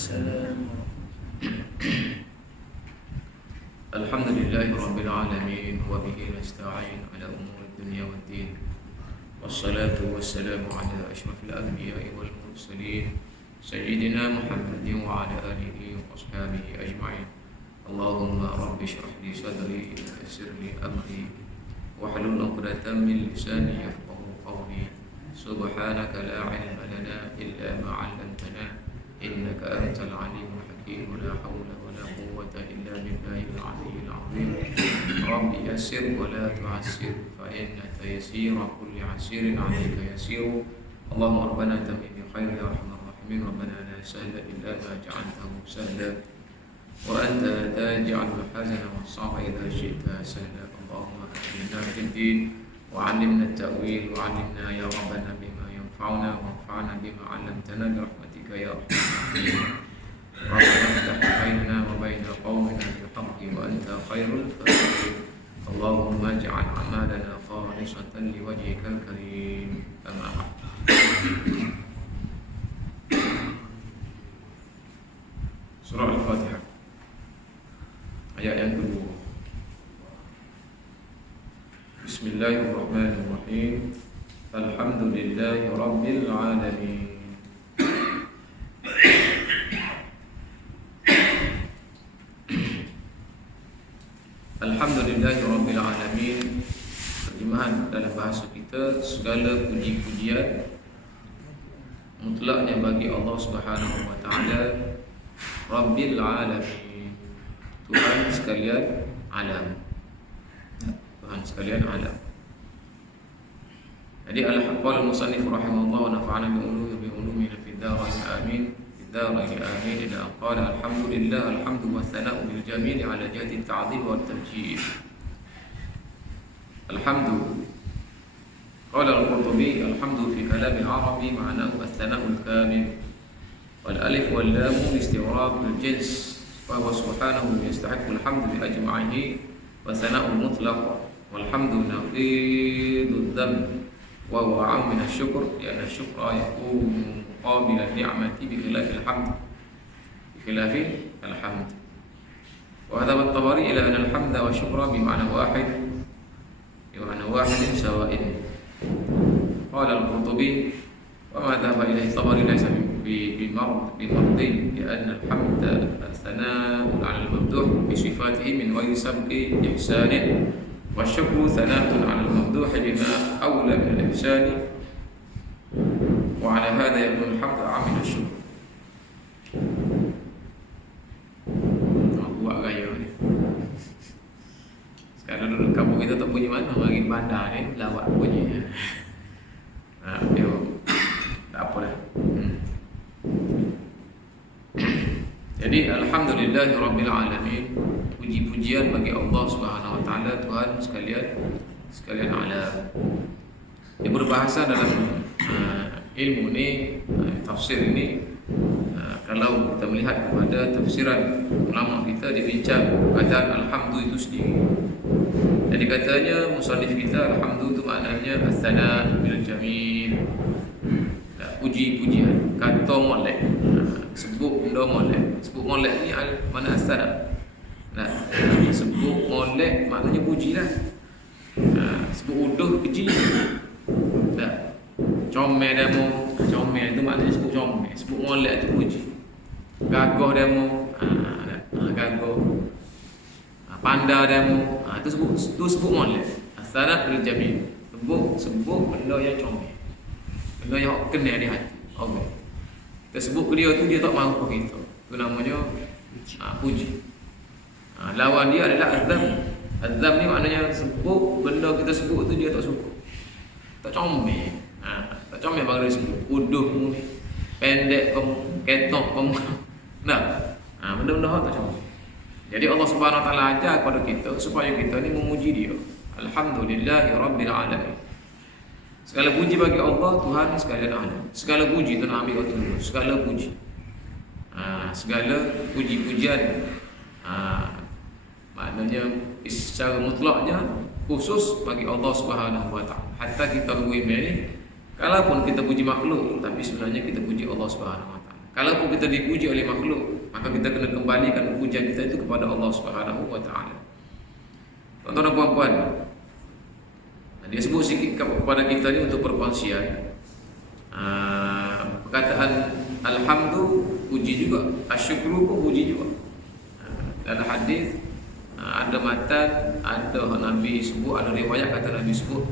Waalaikumsalam. Alhamdulillahi Rabbil Alamin wa bihi nasta'in ala umuri dunya waddin. Wassalatu wassalamu ala ashrafil anbiya'i wal mursalin Sayyidina Muhammadin wa ala alihi wa ashabihi ajma'in. Allahumma rabbi shrah li sadri wa yassir li amri wahlul 'uqdatam min lisani yafqahu qawli. Subhanaka la 'ilma lana illa ma 'allamtana innaka antal 'alimul hakim. La hawla wa la quwwata illa billahil 'aliyyil 'azim. Rabbi yassir wa la tu'assir fa inna taysira kulli 'asirin 'alayka yasir. Allahumma rabbana tamim bi khair ya arhamar rahimin. Rabbana la sahla illa ma ja'altahu sahla wa anta taj'alul hazana was-sa'ba idza syi'ta sahla. Allahumma ahdina fid-din wa 'allimna at-ta'wil wa 'allimna ya rabbana bima yanfa'una wanfa'na bima 'allamtana bi rahmatika ya arhamar rahimin. Rabbana iftah bainana wa baina qaumina bil haqqi wa anta khairul fatihin. Allahumma ij'al a'malana khalisatan liwajhikal karim. Amma ba'd. Surah Al-Fatihah ayat yang kedua. Bismillahirrahmanirrahim. Alhamdulillahi Rabbil Alamin. Alhamdulillahi Rabbil Alamin. Terjemahan dalam bahasa kita, segala puji-pujian mutlaknya bagi Allah Subhanahu wa taala, Rabbil Alamin, Tuhan sekalian alam. Tuhan sekalian alam. Jadi al-haqqal musannif rahimahullah wa nafa'ana bi ulumina fid darain amin. Fid darain amin. Ila qala alhamdulillah, alhamdu wa thana'u bil jamil ala jihati at-ta'dhim wa at-tamjid. Alhamdu. Qala al-Qurtubi, alhamdu fi kalam al-arabi ma'nahu ath-thana'u al-kamil. Wal alif wal lam istighraq al-jins. Wa huwa subhanahu yastahiqqu al-hamd bi ajma'ihi wa thana'u al-mutlaq. Walhamdu naqidu adh-dhanb wa huwa 'am min asy-syukr, li'anna asy-syukra yakunu muqabila an-ni'mati bi khilafi al-hamd. Bi khilafi al-hamd. Wa hadha at-Tabari ila anna al-hamda wa syukra bi ma'na wahid. Bi ma'na wahid sawa'in. Qala al-Qurtubi wa ma dhahaba ilayhi at-Tabari laysa بمرضي لأن الحمد الثناء على الممدوح بصفاته من غير سبق إحسان، والشكر ثناء على الممدوح بما أولى من الإحسان، وعلى هذا يكون الحمد أعم من الشكر. Buat gaya ni. Sekarang duduk kampung kita tak bunyi mana, mari bandar ni lawak bunyi. Tak apalah. Jadi alhamdulillahi Rabbil Alamin, puji-pujian bagi Allah Subhanahu wa taala, Tuhan sekalian alam. Dia berbahasa dalam ilmu ni, tafsir ini, kalau kita melihat kepada tafsiran ulama kita, dibincang perkataan alhamdu itu sendiri. Jadi katanya musannif kita, alhamdu itu maknanya as-sana bil jamil, puji-pujian, kata molek, sebut benda molek. Sebut molek ni mana asal? Sebut molek maknanya pujilah. Sebut uduh keji. Comel demo, comel itu maknanya sebut comel. Sebut molek itu puji. Gagah demo, gagah. Panda demo, itu sebut molek. As-sana bil jamil. Sebut benda yang comel. Benda yang kena di hati. Okey. Kita sebut ke dia tu, dia tak mahu ke kita. Itu namanya puji. Lawan dia adalah azam. Azam ni maknanya sebut benda kita sebut tu dia tak suka. Tak comel. Tak comel bagi dia sebut. Uduh ni, pendek kamu, ketok kamu. Benda-benda tak comel. Jadi Allah Subhanahu wa taala ajar kepada kita supaya kita ni memuji dia. Alhamdulillahi Rabbil Alamin. Segala puji bagi Allah, Tuhan sekalian alam. Segala puji tu nak ambil waktu dulu. Segala puji. Segala puji-pujian. Maknanya secara mutlaknya khusus bagi Allah Subhanahu wa taala. Hatta kita luwih ni, kalaupun kita puji makhluk, tapi sebenarnya kita puji Allah Subhanahu wa taala. Kalau kita dipuji oleh makhluk, maka kita kena kembalikan pujian kita itu kepada Allah Subhanahu wa taala. Tuan-tuan dan puan-puan, dia sebut sikit kepada kita ni untuk perkongsian. Perkataan alhamdu puji juga, asyukru pun puji juga. Dalam hadis ada matan, ada Nabi sebut, ada riwayat kata Nabi sebut,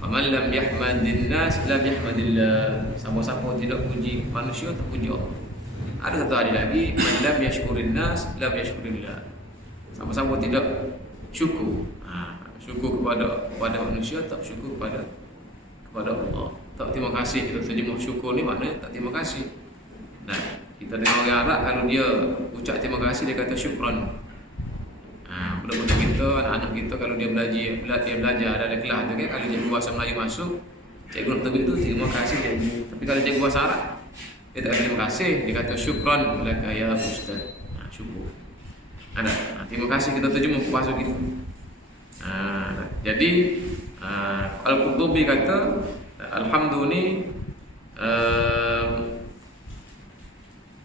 "Man lam yahmadin nas lam yahmadillah." Siapa-siapa tidak puji manusia tak puji Allah. Ada satu hadis lagi, "Man lam yashkurin nas lam yashkurillah." Siapa-siapa tidak syukur, syukur kepada manusia tak syukur kepada Allah. Tak terima kasih. Kita terjemah syukur ni maknanya tak terima kasih. Nah, kita dengar orang Arab kalau dia ucap terima kasih dia kata syukran. Budak-budak kita, anak-anak kita kalau dia belajar ada kelas tu kan, kalau cikgu bahasa Melayu masuk, cikgu nak tegur tu terima kasih cikgu. Tapi kalau cikgu bahasa Arab dia tak terima kasih, dia kata syukran laka ya ustaz. Syukur. Ada. Terima kasih kita terjemah bahasa kita. Jadi Al-Qurtubi kata alhamdu ni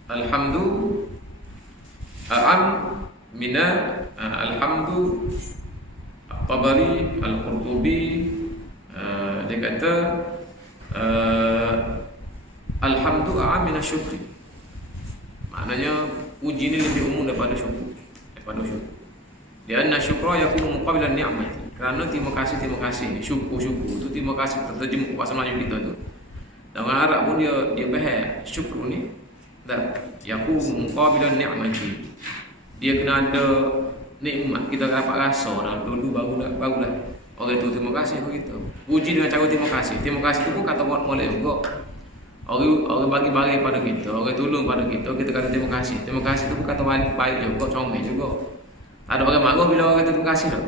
alhamdu a'am mina alhamdu At-Tabari, Al-Qurtubi dia kata alhamdu a'am mina syukri. Maknanya puji ni lebih umum daripada syukur. Dia anna syukra yakunu muqabilan ni'mati. Kerana terima kasih syukur tu terima kasih terjemah bahasa Melayu kita tu. Dan orang Arab pun dia faham syukur ni dan yakunu muqabilan ni'mati. Dia kena ada nikmat kita dapat rasa dah dulu barulah orang tu terima kasih kepada kita. Puji dengan cara terima kasih. Terima kasih tu pun kata buat molek juga. Orang bagi barang pada kita, orang tolong pada kita, kita kata terima kasih. Terima kasih tu pun kata baik juga, comel juga. Ada orang marah bila orang kata terima kasih dah.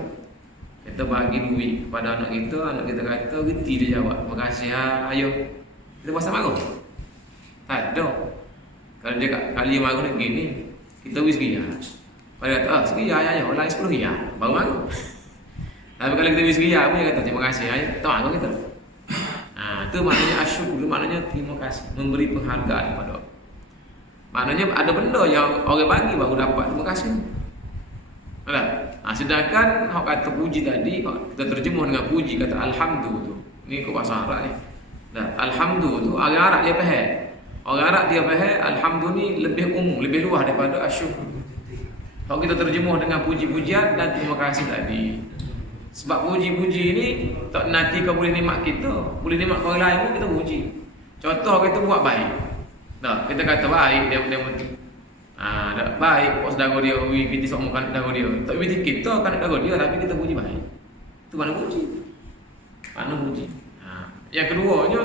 Kita bagi duit kepada anak kita kata reti dia jawab, terima kasih ayah. Kita puasa marah? Tak ada. Kalau dia kali marah ni gini, kita wis ria. Pada kata, sekian ayah, orang lain 10 ria, baru marah. Tapi kalau kita wis ria, dia kata terima kasih ayah, tak marah kita. Itu maknanya asyukur, maknanya terima kasih, memberi penghargaan kepada orang. Maknanya ada benda yang orang bagi baru dapat terima kasih. Sedangkan hak kata puji tadi kita terjemah dengan puji kata alhamdu tu. Ni ke bahasa Arab ni. Alhamdu tu orang Arab dia faham. Orang Arab dia faham alhamdu ni lebih umum, lebih luas daripada asyukur. Kalau kita terjemah dengan puji-pujian dan terima kasih tadi. Sebab puji-puji ni tak nanti kau boleh nikmat kita, boleh nikmat orang lain pun kita puji. Contoh kita buat baik. Kita kata baik dia dah baik bos saudara dia, kita sok makan saudara dia. Tak kita kan saudara dia tapi kita puji baik. Itu mana puji? Mana puji? Yang keduanya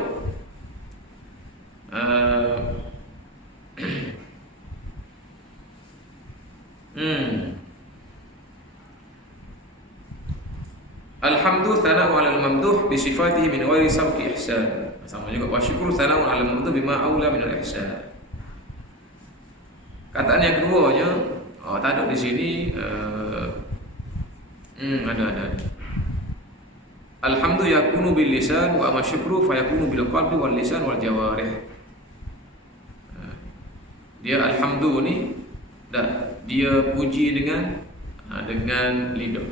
alhamdu thana'u 'alal mamduh bi sifatihi min ghairi sabqi ihsan. Sama juga wa syukru thana'u 'alal mamduh bima aula min al-ihsan. Kataan yang keduanya tak ada di sini ada. Alhamdu yakunu bil lisan wa amma syukru fa yakunu bil qalbi wal lisan wal jawarih. Dia alhamdu ni dia puji dengan lidah.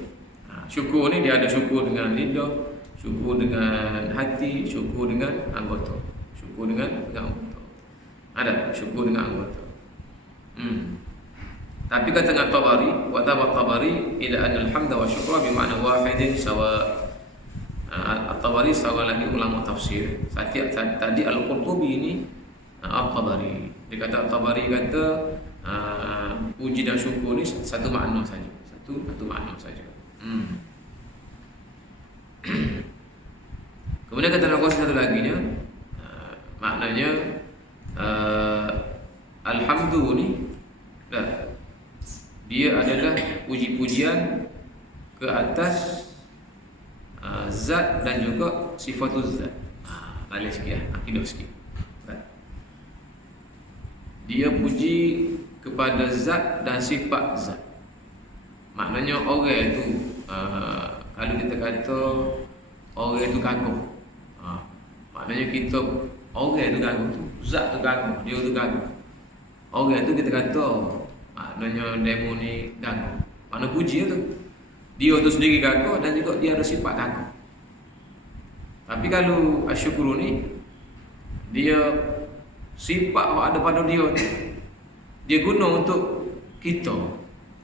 Syukur ni dia ada syukur dengan lidah, syukur dengan hati, syukur dengan anggota. Syukur dengan anggota. Ada syukur dengan anggota. Tapi kata dengan Tabari, wa Tabari ila anna al-hamda wa syukra bi ma'na wahidin sawa. At-Tabari sawa lagi ulama tafsir. Tadi Al-Qurtubi ini At-Tabari. Dia kata At-Tabari kata puji dan syukur ni satu makna saja. Satu makna saja. Kemudian kata Nawawi satu lagi nya maknanya alhamdu ni dia adalah puji-pujian ke atas zat dan juga sifatuz zat. Lain sikit hidup sikit. Dia puji kepada zat dan sifat zat. Maknanya orang itu kalau kita kata orang itu kagum, maknanya kita orang itu kagum tu, zat tu kagum, dia tu kagum. Orang tu kita kata maknanya demo ni gagah. Mana puji tu. Dia tu sendiri gagah dan juga dia ada sifat gagah. Tapi kalau asyukuru ni dia sifat yang ada pada dia tu, dia guna untuk kita.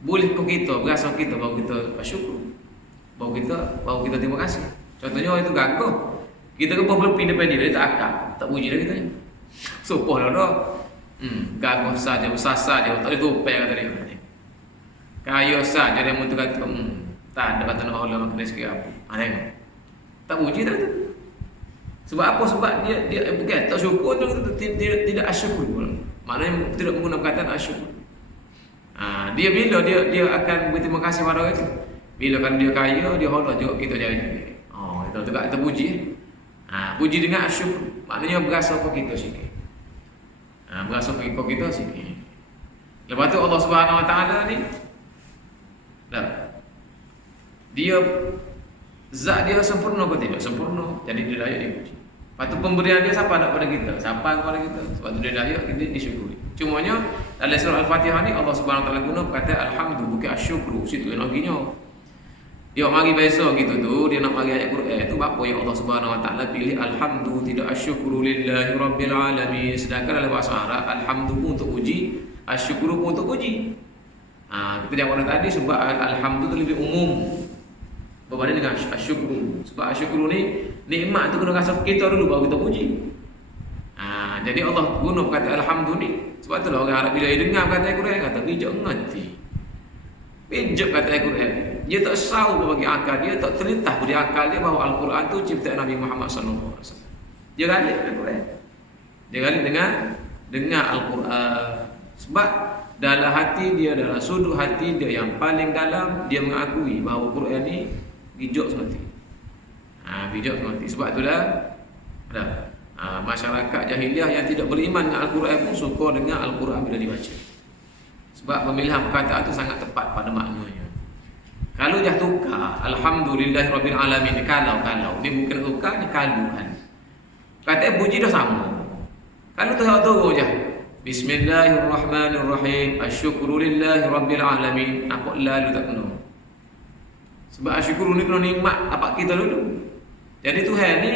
Boleh kau kita, berasa kita baru kita bersyukur. Baru kita terima kasih. Contohnya orang itu gagah. Kita kena berlepi depan dia tak akak. Tak puji dah kita ni. Sopoh dah dah. Gagah saja, besar saja. Tak boleh tupai kata dia. Kaya saja dia mutu kata, tak ada kata nak Allah makan rezeki apa. Tengok. Tak puji dah tu. Sebab apa? Sebab dia bukan tak syukur tu tidak asyukur pun. Maknanya tidak menggunakan perkataan asyukur. Dia bila dia akan berterima kasih pada orang itu. Bila kan dia kaya, dia Allah juga kita jadi. Itu tak terpuji. Puji dengan asyukur. Maknanya berasa apa kita sikit. Berasa apa kita sikit. Lepas tu Allah Subhanahu Wa Taala ni dia zat dia sempurna ke tidak? Sempurna. Jadi dia layak dipuji. Lepas tu pemberian dia siapa nak pada kita? Siapa kepada kita? Sebab tu dia layak kita disyukuri. Cumanya dalam surah Al-Fatihah ni Allah Subhanahu Wa Taala guna perkataan alhamdu bukan asyukru. Situ energinya. Dia mari biasa gitu tu, dia nak mari ayat Quran tu apa yang Allah Subhanahu Wa Taala pilih alhamdu tidak asyukru lillahi rabbil alamin. Sedangkan dalam bahasa Arab alhamdu pun untuk puji, asyukru pun untuk puji. Kita jawab tadi sebab alhamdu tu lebih umum berbanding dengan asyukru. Sebab asyukru ni nikmat tu kena rasa kita dulu baru kita puji. Jadi Allah guna kata alhamdu ni. Sebab itulah orang Arab bila dia dengar kata Quran kata bijak ngerti. Bijak kata Quran. Dia tak sahu bagi akal dia, tak terlintas bagi akal dia bahawa Al-Quran tu ciptaan Nabi Muhammad sallallahu alaihi wasallam. Dia galak dengan Quran. Dia galak dengan Al-Quran. Sebab dalam hati dia, dalam sudut hati dia yang paling dalam, dia mengakui bahawa Quran ni bijak semati. Bijak semati. Sebab itulah masyarakat jahiliah yang tidak beriman dengan Al-Quran pun suka dengan Al-Quran bila dibaca. Sebab pemilihan perkataan itu sangat tepat pada maknanya. Kalau dah tukar alhamdulillahirabbil alamin ni kalau ni bukan tukar ni kalau kan. Kata puji dah sama. Kalau tu tahu je. Bismillahirrahmanirrahim. Asyukru lillahirabbil alamin. Apa lalu tak kena. Sebab asyukru ni kena nikmat apa kita dulu. Jadi Tuhan ni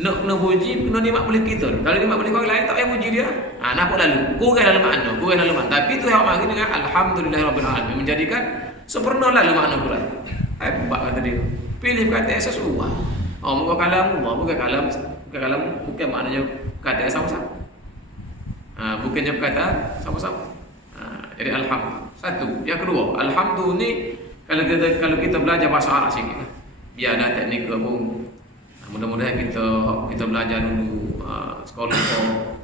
nak kena puji kena nikmat boleh kita. Kalau nikmat boleh orang lain tak payah puji dia. Nampak lalu. Kurang dalam makna. Tapi Tuhan mari dengan alhamdulillahirabbil alamin menjadikan sempurnalah makna Quran. Hebat kata dia. Pilih kata yang sesuai. Bukan kalam Allah, bukan maknanya kata yang sama-sama. Bukannya perkataan sama-sama. Jadi alhamdulillah. Satu. Yang kedua, alhamdulillah ni kalau kita belajar bahasa Arab sikit lah. Biar ada teknik pun. Mudah-mudahan kita belajar dulu sekolah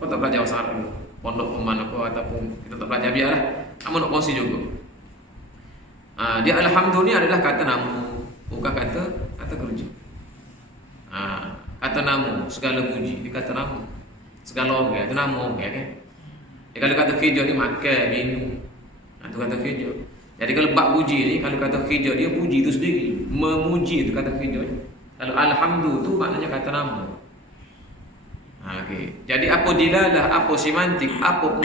kau tak belajar bahasa Arab dulu. Pondok pemana kau ataupun kita tak belajar biarlah. Kamu nak kongsi juga. Dia alhamdulillah adalah kata nama, bukan kata kerja. Kata nama, segala puji, dia kata nama. Segala orang, itu nama orang kan. Kalau kata kerja ni makan, minum. Itu kata kerja. Jadi kalau bab puji ni, kalau kata kerja dia puji itu sendiri, memuji itu kata kerja. Kalau alhamdulillah tu maknanya kata nama. Jadi apa dilalah, apa semantik, apa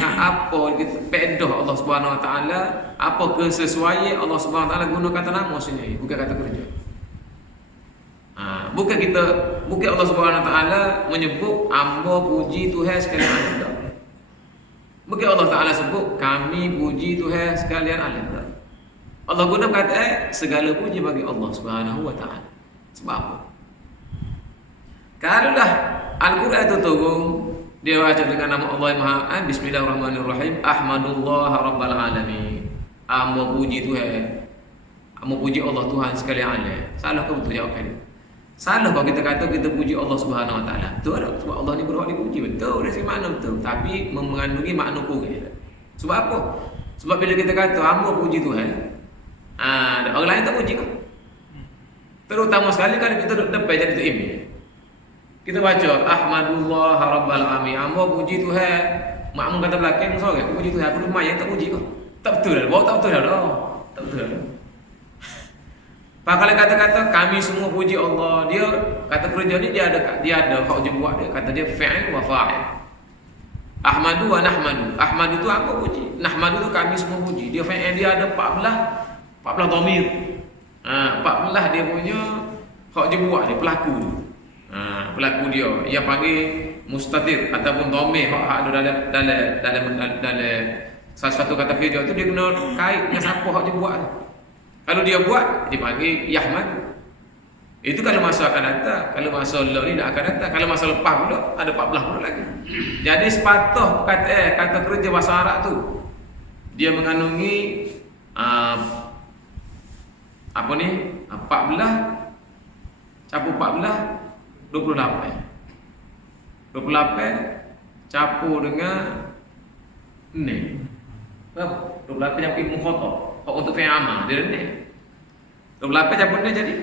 pedah Allah Subhanahu Wa Taala, apa kesesuaian Allah Subhanahu Wa Taala guna kata nama sini, bukan kata kerja. Bukan Allah Subhanahu Wa Taala menyebut hamba puji Tuhan sekalian alam. Bukan Allah Taala sebut kami puji Tuhan sekalian alam. Allah guna kata segala puji bagi Allah Subhanahu Wa Taala. Sebab apa? Kalau dah Al-Quran itu turun, dia baca dengan nama Allah Maha. Bismillahirrahmanirrahim. Ahmadullah Rabbal Alamin. Amba puji Tuhan. Amba puji Allah Tuhan sekalian alam. Salah ke betul jawapan dia? Salah kalau kita kata kita puji Allah Subhanahu Wa Taala. Betul tak? Sebab Allah ni berhak dipuji. Betul, dari makna betul. Tapi mengandungi makna kurang. Sebab apa? Sebab bila kita kata amba puji Tuhan, orang lain tak puji kau. Terutama sekali kalau kita duduk depan jadi imam. Kita baca Ahmadullah Rabbal Alamin. Amba puji Tuhan. Makmum kata belakang sorang, aku puji Tuhan. Aku rumah yang tak puji kau. Tak betul dah. Bawa tak betul dah. Tak betul dah. Kalau kata-kata kami semua puji Allah, dia kata kerja ni dia ada hak je buat dia. Kata dia fa'il wa fa'il. Ahmadu wa nahmadu. Ahmadu itu apa puji? Nahmadu itu kami semua puji. Dia ada 14 dhamir. 14 dia punya hak je buat dia pelaku tu. Pelaku dia ia panggil mustatir ataupun dhamir hak ada dalam salah satu kata kerja tu dia kena kait dengan siapa hak je buat tu. Kalau dia buat dipanggil yahmad. Itu kalau masa akan datang. Kalau masa lalu ni tak akan datang. Kalau masa lepas pula ada 14 pula lagi. Jadi sepatah kata kerja bahasa Arab tu dia mengandungi 14 campur 14 28 campur dengan ni berapa? 28 campur mukhatab untuk fi'il amal dia ni 28 campur dia jadi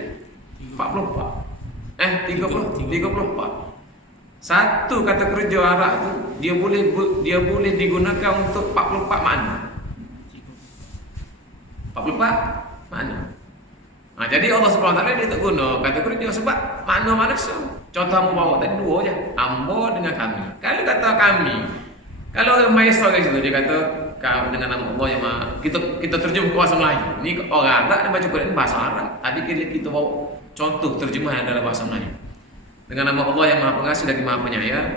34 34 satu kata kerja Arab tu dia boleh digunakan untuk 44 makna 44 makna. Jadi Allah SWT dia tak guna kata kerja sebab makna semua. Contoh mu bawa tadi dua je, hamba dengan kami. Kalau kata kami, kalau orang maestro kat situ dia kata kau dengan nama Allah yang kita terjemah ke bahasa Melayu. Ni orang Arab dia baca Quran bahasa Arab. Tapi kita bawa contoh terjemahan dalam bahasa Melayu. Dengan nama Allah yang Maha Pengasih lagi Maha Penyayang,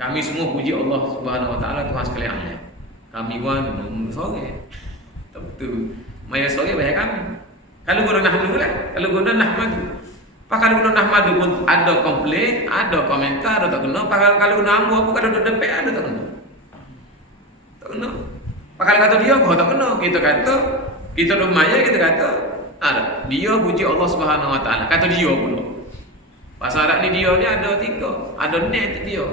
kami semua puji Allah Subhanahu Wa Taala Tuhan sekalian. Kami wan sore. Betul. Maya sore banyak kami. Kalau guna nahmadu lah. Kalau guna nahmadu. Kalau guna nahmadu pun ada komplain, ada komentar, ada tak kena. Kalau guna ambu apa kalau ada depek ada tak kena. Tak kena. Kalau kata dia kau tak kena. Kita maya kita kata ada. Dia puji Allah Subhanahu Wa Taala. Kata dia pula. Bahasa Arab ni dia ada 3. Ada net dia.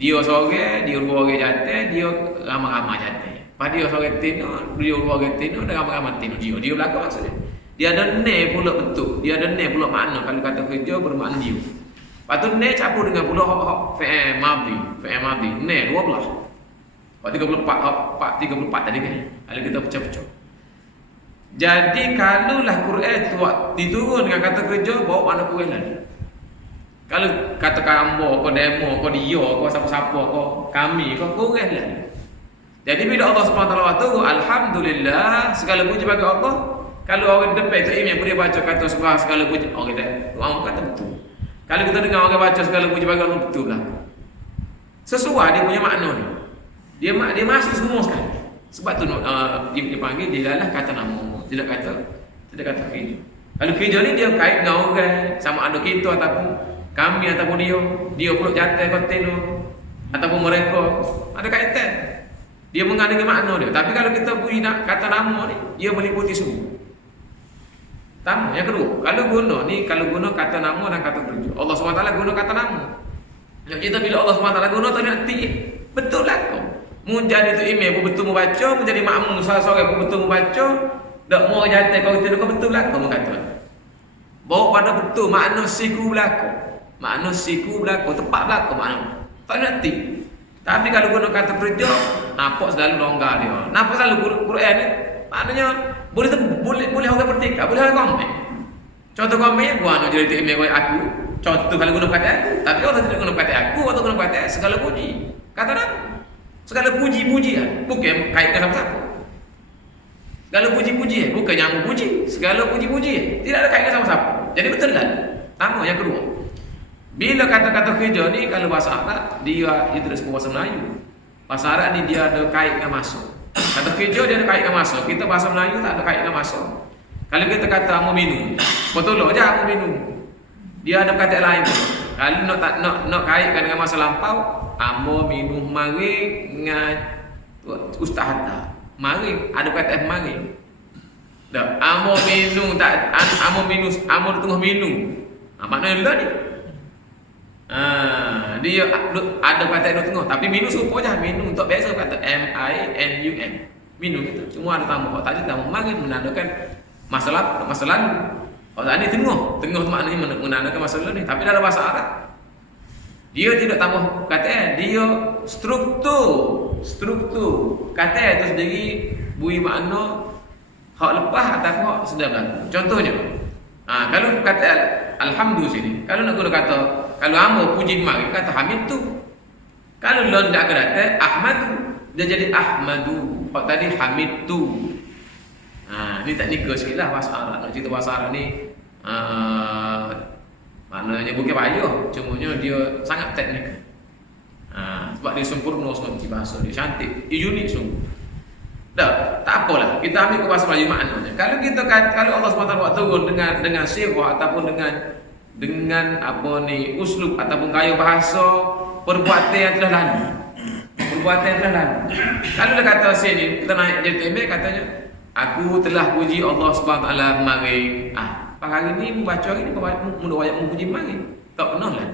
Dia sore, dia dua orang jatuh, dia ramai-ramai jatuh. Pada dia sore tino, dia dua orang tino, dan ramai-ramai tino. Dia belakang maksudnya. Dia ada ne pula bentuk. Dia ada ne pula makna. Kalau kata kerja bermakna dia. Lepas tu ne campur dengan pula hak fi'il madhi. Ne 12. Hak 34 tadi kan. Kalau kita pecah-pecah. Jadi kalaulah Quran tu diturun dengan kata kerja bawa makna Quran lagi. Kalau kata hamba, kau demo, kau dia, kau siapa-siapa, kau kami, kau Quran lagi. Jadi bila Allah SWT tu alhamdulillah segala puji bagi Allah. Kalau orang depan tu imam dia baca kata subhan segala puji, orang kata, orang kata betul. Kalau kita dengar orang baca segala puji bagi Allah betul lah. Sesuai dia punya makna ni. Dia masuk semua sekali. Sebab tu dia panggil dia adalah kata nama. Tidak kata kerja. Kalau kerja ni dia kait dengan orang sama ada kita ataupun kami ataupun dia pula jatuh kontainer ataupun mereka ada kaitan. Dia mengandungi makna dia. Tapi kalau kita puji kata nama ni, dia meliputi semua. Tamu yang kedua, kalau guna kata nama dan kata kerja. Allah SWT guna kata nama. Yang kita bila Allah SWT guna tu nanti betul lah kau. Menjadi tu imam betul membaca, menjadi makmum salah-salah betul membaca, dak mau jatuh kau itu kau betul lah kau kata. Bawa pada betul makna siku belako. Makna siku belako tepat belako makna. Tak nanti. Tapi kalau guna kata kerja, nampak selalu longgar dia. Nampak selalu Quran ni maknanya boleh orang bertikah, boleh orang komen. Contoh komen gua nak jadi email aku. Contoh kalau guna kata aku, tapi orang tidak guna kata aku atau guna kata segala puji. Kata nak segala puji-pujian, bukan kaitkan sama-sama. Segala puji-pujian, bukan nyamuk puji. Segala puji-pujian, tidak ada kaitkan sama-sama. Jadi betul lah. Tamu yang kedua. Bila kata-kata kerja ni kalau bahasa Arab dia tidak seperti bahasa Melayu. Bahasa Arab ni dia ada kait dengan masuk. Kata kerja dia ada kait dengan masuk. Kita bahasa Melayu tak ada kait dengan masuk. Kalau kita kata amu minum, betul aja amu minum. Dia ada kata lain. Kalau nak kaitkan dengan masa lampau, amu minum mari dengan ustaz tak. Mari ada kata mari. Dak amu minum tak amu minum amu tengah minum. Maknanya lah ni. Dia ada kata itu tengah tapi minum serupa je minum untuk biasa kata M-I-N-U-M minum itu cuma ada tambah tak ada tambah mari menandakan masa lalu kalau ini tengah maknanya menandakan masa lalu ni tapi dalam bahasa Arab dia tidak tambah kata dia struktur kata itu sendiri bui makna hak lepas ataupun hak sedang berlaku contohnya kalau kata alhamdulillah sini kalau nak guna kata kalau amo puji mari kata hamid tu Kalau lon tak kata Ahmadu, dia jadi Ahmadu. Kalau tadi Hamidtu. Ni tak nikah sikit lah bahasa Arab. Nak cerita bahasa Arab ni maknanya bukan payah, cumanya dia sangat teknik. Sebab dia sempurna seperti bahasa dia, cantik, dia unik sungguh. Dah, tak apalah. Kita ambil ke bahasa Melayu maknanya. Kalau kita kalau Allah SWT turun dengan sirah ataupun dengan apa ni uslub ataupun gaya bahasa perbuatan yang telah lalu. Perbuatan yang telah lalu. Kalau dia kata sini kita naik jadi temel katanya aku telah puji Allah SWT mari. Pak hari ni membaca hari ni mula wayak memuji mari. Tak pernah lah.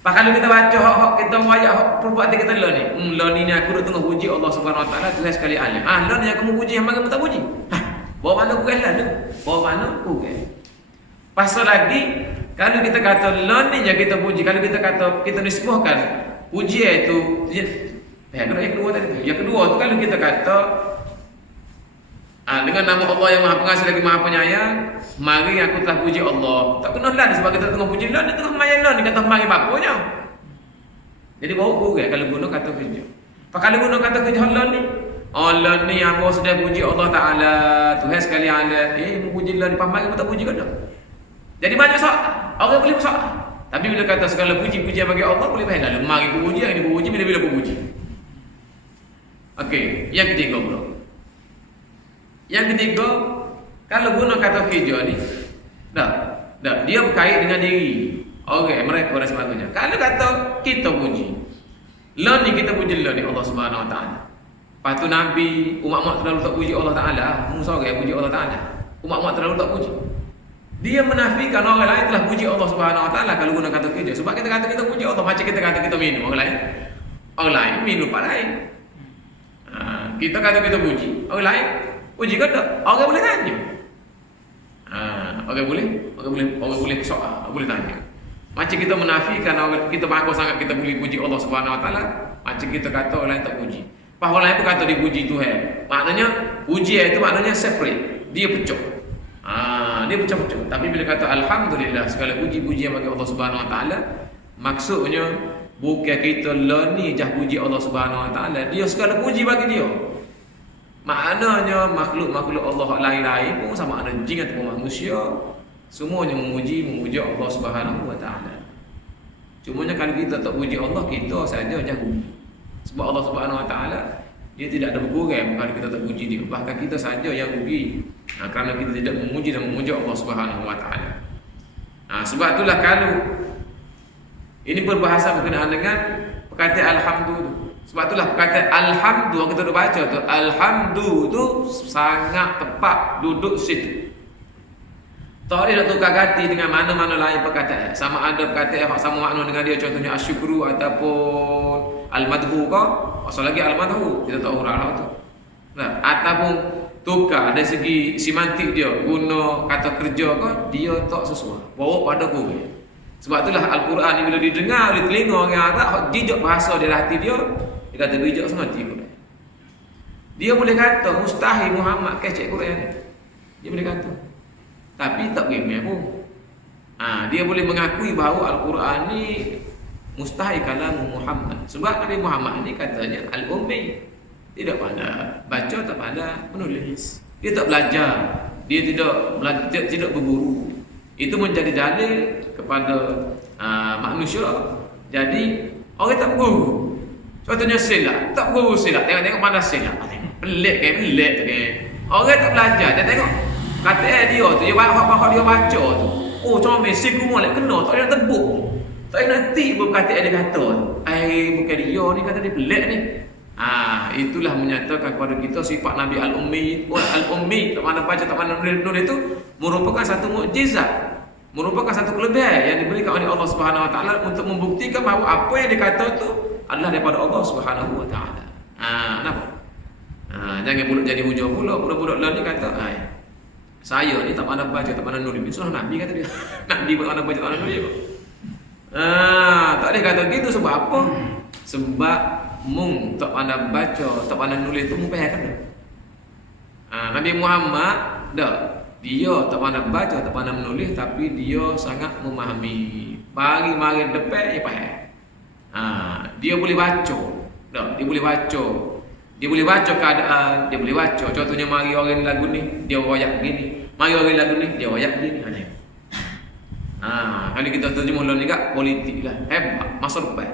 Pak kalau kita baca hak kita wayak hak perbuatan kita lah ni. Lah ni aku duk tengah puji Allah SWT Tuhan sekali alim. Lah ni aku memuji yang mari tak puji. Bawa mana bukan lah tu. Bawa mana bukan. Pasal lagi kalau kita kata lah ni yang kita puji, kalau kita kata kita nisbahkan puji itu yang kedua tadi. Yang kedua tu kalau kita kata dengan nama Allah yang Maha Pengasih lagi Maha Penyayang, mari aku telah puji Allah. Tak kena lah sebab kita tengah puji lah, dia tengah main lah ni kata mari bapanya. Jadi bau kurang kalau guna kata kerja. Pak kalau guna kata kerja Allah ni, Allah ni yang Allah sedang puji Allah Taala, Tuhan sekali ala. Memuji Allah ni pamai tak puji kena. Jadi banyak soal. Orang boleh soal. Tapi bila kata segala puji-pujian bagi Allah boleh baik lah. Mari puji, yang ni puji, bila-bila puji. Okey, yang ketiga pula. Yang ketiga, kalau guna kata kerja ni, dia berkait dengan diri. Okey, mereka dan sebagainya. Kalau kata kita puji, lah ni kita puji lah ni Allah Subhanahu Wa Taala. Lepas tu Nabi, umat-umat terlalu tak puji Allah Taala. Musa orang puji Allah Taala. Umat-umat terlalu tak puji. Dia menafikan orang lain telah puji Allah Subhanahu Wa Taala kalau guna kata kerja. Sebab kita kata kita puji Allah, macam kita kata kita minum orang lain minum pak lain. Kita kata kita puji, orang lain puji ke tak? Orang boleh tanya. Orang boleh soal, boleh tanya. Macam kita menafikan orang, kita bangga sangat kita boleh puji Allah Subhanahu Wa Taala, macam kita kata orang lain tak puji. Pak orang lain pun kata dipuji Tuhan. Maknanya puji itu maknanya separate. Dia pecah. Dia pecah-pecah. Tapi bila kata alhamdulillah segala puji-pujian bagi Allah Subhanahu Wa Taala, maksudnya bukan kita lah ni jah puji Allah Subhanahu Wa Taala, dia segala puji bagi dia. Maknanya makhluk-makhluk Allah lain-lain pun sama ada jin ataupun manusia, semuanya memuji Allah Subhanahu Wa Taala. Cumanya kalau kita tak puji Allah, kita saja jago. Sebab Allah Subhanahu Wa Taala dia tidak ada berkurang kalau kita tak puji dia. Bahkan kita saja yang rugi. Kerana kita tidak memuji dan memuja Allah Subhanahu Wa Taala. Sebab itulah kalau ini berbahasa berkenaan dengan perkataan alhamdulillah. Sebab itulah perkataan alhamdulillah kita dah baca tu. Alhamdulillah tu sangat tepat duduk situ. Tak boleh nak tukar ganti dengan mana-mana lain perkataan. Sama ada perkataan yang sama makna dengan dia, contohnya asyukru ataupun al-madhu ke. Asal lagi al-madhu, kita tahu huruf tu. Ataupun tukar dari segi semantik dia, guna kata kerja ke, dia tak sesuai. Bawa pada guru. Sebab itulah Al-Quran ni bila didengar oleh telinga orang Arab, jejak bahasa di hati dia, dia kata bijak semati Quran. Dia boleh kata mustahil Muhammad kecek Quran ni. Dia boleh kata. Tapi tak boleh pun. Dia boleh mengakui bahawa Al-Quran ni mustahil kalam Muhammad. Sebab Nabi Muhammad ni katanya Al-Ummi. Tidak pandai baca, tak pandai menulis. Dia tak belajar. Dia tidak berguru. Itu menjadi dalil kepada manusia. Jadi orang tak berguru. Contohnya silat, tak berguru silat. Tengok mana silat. Pelik tu kan. Orang tak belajar. Dia tengok kata dia tu, dia dia baca tu. Oh, comel siku molek kena, tak ada tebuk. Tak ada nanti berkata dia kata tu. Bukan dia ni kata dia pelik ni. Itulah menyatakan kepada kita sifat Nabi Al-Ummi. Al-Ummi, tak mana baca, tak mana nulis itu merupakan satu mukjizat, merupakan satu kelebihan yang diberikan oleh Allah Subhanahu Wa Taala untuk membuktikan bahawa apa yang dikata itu adalah daripada Allah Subhanahu Wa Taala. Kenapa? Jangan pula jadi hujah pula budak-budak lain ni kata, saya ni tak pandai baca, tak pandai nulis. Sunnah Nabi kata dia. Nabi pun tak pandai baca, tak pandai nulis. Tak boleh kata gitu sebab apa? Sebab mung tak pandai baca, tak pandai nulis tu mung payah kan? Nabi Muhammad dia tak pandai baca, tak pandai menulis, tapi dia sangat memahami. Mari depan dia payah. Dia boleh baca. Dia boleh baca. Dia boleh baca keadaan, dia boleh baca. Contohnya mari orang lagu ni, dia wayak gini. Mari orang lagu ni, dia wayak gini. Kalau kita terjemah lawan juga politik lah. Hebat, masa depan.